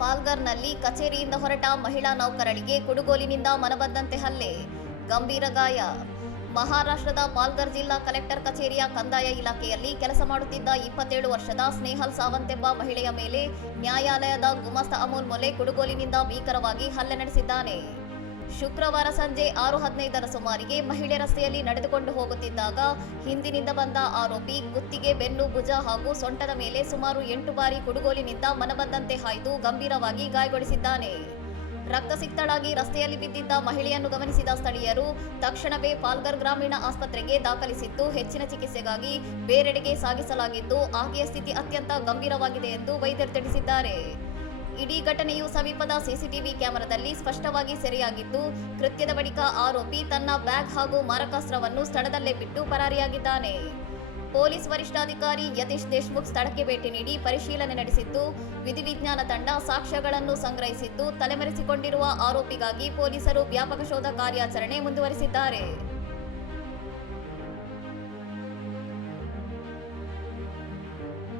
ಪಾಲ್ಘರ್ನಲ್ಲಿ ಕಚೇರಿಯಿಂದ ಹೊರಟ ಮಹಿಳಾ ನೌಕರಳಿಗೆ ಕುಡುಗೋಲಿನಿಂದ ಮನಬಂದಂತೆ ಹಲ್ಲೆ, ಗಂಭೀರ ಗಾಯ. ಮಹಾರಾಷ್ಟ್ರದ ಪಾಲ್ಘರ್ ಜಿಲ್ಲಾ ಕಲೆಕ್ಟರ್ ಕಚೇರಿಯ ಕಂದಾಯ ಇಲಾಖೆಯಲ್ಲಿ ಕೆಲಸ ಮಾಡುತ್ತಿದ್ದ 27 ವರ್ಷದ ಸ್ನೇಹಲ್ ಸಾವಂತ್ ಎಂಬ ಮಹಿಳೆಯ ಮೇಲೆ ನ್ಯಾಯಾಲಯದ ಗುಮಾಸ್ತ ಅಮೋಲ್ ಮೊಲೆ ಕುಡುಗೋಲಿನಿಂದ ಭೀಕರವಾಗಿ ಹಲ್ಲೆ ನಡೆಸಿದ್ದಾನೆ. ಶುಕ್ರವಾರ ಸಂಜೆ 6:15ರ ಸುಮಾರಿಗೆ ಮಹಿಳೆ ರಸ್ತೆಯಲ್ಲಿ ನಡೆದುಕೊಂಡು ಹೋಗುತ್ತಿದ್ದಾಗ ಹಿಂದಿನಿಂದ ಬಂದ ಆರೋಪಿ ಕುತ್ತಿಗೆ, ಬೆನ್ನು, ಭುಜ ಹಾಗೂ ಸೊಂಟದ ಮೇಲೆ ಸುಮಾರು 8 ಬಾರಿ ಕುಡುಗೋಲಿನಿಂದ ಮನಬಂದಂತೆ ಹಾಯ್ದು ಗಂಭೀರವಾಗಿ ಗಾಯಗೊಳಿಸಿದ್ದಾನೆ. ರಕ್ತಸಿಕ್ತಳಾಗಿ ರಸ್ತೆಯಲ್ಲಿ ಬಿದ್ದಿದ್ದ ಮಹಿಳೆಯನ್ನು ಗಮನಿಸಿದ ಸ್ಥಳೀಯರು ತಕ್ಷಣವೇ ಪಾಲ್ಘರ್ ಗ್ರಾಮೀಣ ಆಸ್ಪತ್ರೆಗೆ ದಾಖಲಿಸಿದ್ದು ಹೆಚ್ಚಿನ ಚಿಕಿತ್ಸೆಗಾಗಿ ಬೇರೆಡೆಗೆ ಸಾಗಿಸಲಾಗಿದ್ದು ಆಕೆಯ ಸ್ಥಿತಿ ಅತ್ಯಂತ ಗಂಭೀರವಾಗಿದೆ ಎಂದು ವೈದ್ಯರು ತಿಳಿಸಿದ್ದಾರೆ. ಇಡೀ ಘಟನೆಯು ಸಮೀಪದ ಸಿಸಿಟಿವಿ ಕ್ಯಾಮೆರಾದಲ್ಲಿ ಸ್ಪಷ್ಟವಾಗಿ ಸೆರೆಯಾಗಿದ್ದು, ಕೃತ್ಯದ ಬಳಿಕ ಆರೋಪಿ ತನ್ನ ಬ್ಯಾಗ್ ಹಾಗೂ ಮಾರಕಾಸ್ತ್ರವನ್ನು ಸ್ಥಳದಲ್ಲೇ ಬಿಟ್ಟು ಪರಾರಿಯಾಗಿದ್ದಾನೆ. ಪೊಲೀಸ್ ವರಿಷ್ಠಾಧಿಕಾರಿ ಯತೀಶ್ ದೇಶ್ಮುಖ್ ಸ್ಥಳಕ್ಕೆ ಭೇಟಿ ನೀಡಿ ಪರಿಶೀಲನೆ ನಡೆಸಿದ್ದು, ವಿಧಿವಿಜ್ಞಾನ ತಂಡ ಸಾಕ್ಷ್ಯಗಳನ್ನು ಸಂಗ್ರಹಿಸಿದ್ದು, ತಲೆಮರೆಸಿಕೊಂಡಿರುವ ಆರೋಪಿಗಾಗಿ ಪೊಲೀಸರು ವ್ಯಾಪಕ ಶೋಧ ಕಾರ್ಯಾಚರಣೆ ಮುಂದುವರಿಸಿದ್ದಾರೆ.